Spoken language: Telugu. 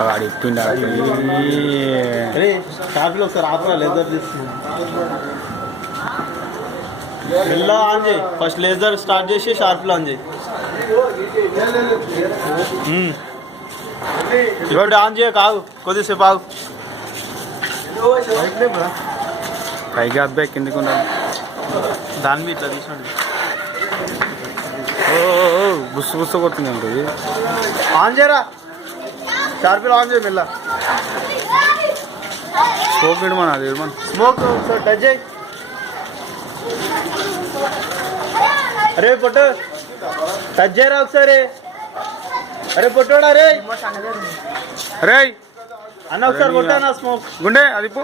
వాడు ఇప్పిండి షాప్లో ఒకసారి ఆపరా లేజర్ తీసుకున్నాం మెల్లగా ఆన్ చేయి ఫస్ట్ లేజర్ స్టార్ట్ చేసి షార్ప్లో ఆన్ చేయి ఇవ్వండి ఆన్ చేయ కాదు కొద్దిసేపు ఆగు పైగా అబ్బాయి కిందకు ఉన్నాడు దాని మీద ఇట్లా తీసినాడు బుస్సు బుస్సు కొడుతుంది ఉంటుంది ఆన్ చేయరా షార్ప్లో ఆన్ చేయి మెల్ల స్మోక్ ఇడమని అది ఇడమని స్మోక్ ఒకసారి టచ్ చేయి అరే పొట్టు టచ్ చేయరా ఒకసారి అరే పొట్టోడా రే అరే అన్న ఒకసారి కొట్టానా స్మోక్ గుండె అది పో